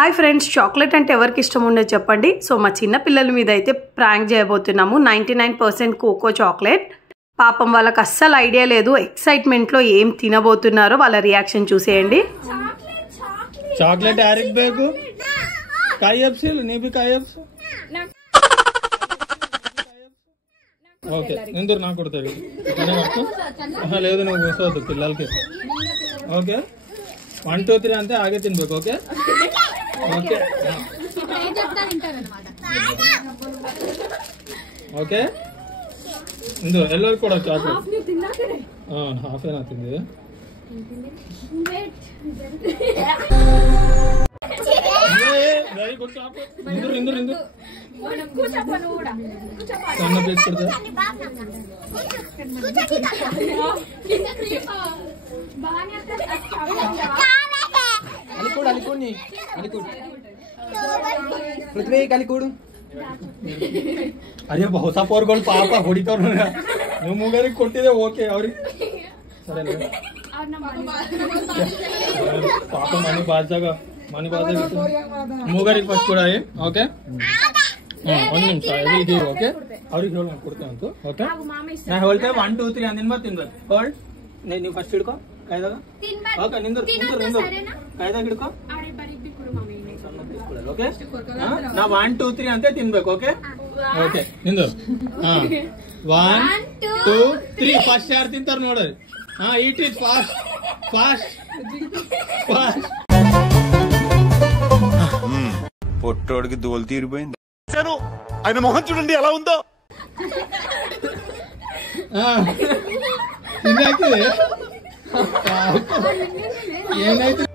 Hi friends, chocolate అంటే ఎవరికి ఇష్టం ఉండదు చెప్పండి. సో మా చిన్న పిల్లల మీద అయితే ప్రాంక్ చేయబోతున్నాము. 99% కోకో చాక్లెట్. పాపం వాళ్ళకి అస్సలు ఐడియా లేదు, ఎక్సైట్మెంట్లో ఏం తినబోతున్నారో వాళ్ళ రియాక్షన్ చూసేయండి. చాక్లెట్ ಯಾರಿಗೆ ಬೇಕು? KFC ನೀ भी KFC ఓకే ఎందుకు నాకు కొడతారు లేదు నువ్వు కూర్చోవద్దు పిల్లలకి. ఓకే 1 2 3 అంతే ఆగే తినಬೇಕು. ఓకే ఓకే ఓకే ఇందు ಎಲ್ಲರೂ ಕೂಡ చాక్లెట్ హాఫ్ ఏనా తింది. Very good chocolate. ఇందు ఇందు ఇందు సన్న ప్లేట్ కొడతా. అరే బహుశా పోర్గోళ్ళు పాప ಹೊಡಿತಾರ ನೀವು ಮೂಗರಿಗೆ ಕೊಟ್ಟಿದೆ. ಓಕೆ ಅವ್ರಿಗೆ ಸರಿ ಪಾಪ ಮನಿ ಬಾಜಾಗ ಮೂಗರಿಗೆ ಫಸ್ಟ್ ಕೂಡ ಓಕೆ ಒಂದ್ ನಿಮಿಷ ಎಲ್ಲಿ ಓಕೆ ಅವ್ರಿಗೆ ಹೇಳಿ ನಾನು ಕೊಡ್ತೇನೆ ಅಂತ. ಓಕೆ ನಾ ಹೇಳ್ತೇವೆ 1 2 3 ಅಂದಿನ ಮತ್ತೆ ತಿನ್ಬೇಕು. ಹೋಲ್ಡ್ ನೀವು ಫಸ್ಟ್ ಹಿಡ್ಕೊ ಕಾಯ್ದಾಗ. ಓಕೆ ನಿಂದು ನಿಂದು ನಿಂದು ಕಾಯ್ದಾಗ ಹಿಡ್ಕೊ. ಓಕೆ ನಾ 1 2 3 ಅಂತ ತಿನ್ಬೇಕು. ಓಕೆ ಓಕೆ ನಿಂದು 1 2 3 ಫಸ್ಟ್ ಯಾರು ತಿಂತಾರ ನೋಡ್ರಿ. Eat it fast fast fast. పొట్టోడికి దోలు తీరిపోయింది. ఆయన మొహం చూడండి ఎలా ఉందో.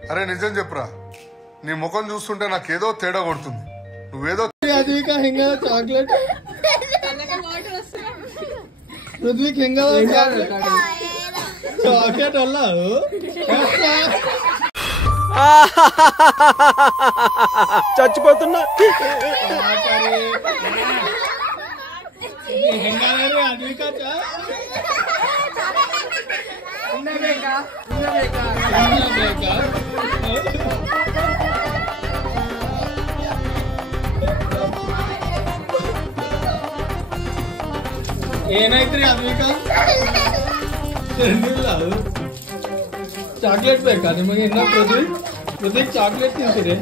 అరే నిజం చెప్పురా, నీ ముఖం చూస్తుంటే నాకేదో తేడా కొడుతుంది. నువ్వేదో అద్విక ಹೆಂಗದ చాక్లెట్ పృథ్వీకి ಹೆಂಗದ చాక్లెట్ అಲ್ಲ ಅದು చచ్చిపోతున్నా. ಹೆಂಗಾದ್ರೆ ಅದ್ವಿಕ ಏನಾಯ್ತ್ರಿ ಅದ್ವಿಕ? ಇಲ್ಲ ಅದು ಚಾಕ್ಲೇಟ್ ಬೇಕಾ ನಿಮಗೆ? ಇನ್ನ ಪ್ರತಿ ಚಾಕ್ಲೇಟ್ ತಿಂತೀರಿ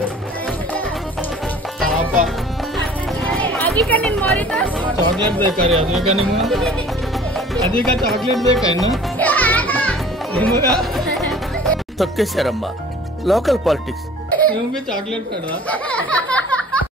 ಪಾಪ. ಚಾಕ್ಲೇಟ್ ಬೇಕಾ ರೀ ಅದ್ವಿಕ ನಿಮ್ಗೆ? ಅದ್ವಿಕ ಚಾಕ್ಲೇಟ್ ಬೇಕಾ ಇನ್ನು ನಿಮಗ? తొక్కేశారమ్మా లోకల్ పాలిటిక్స్. ನಿಮ್ಗೆ ಚಾಕ್ಲೇಟ್ ಬೇಡ?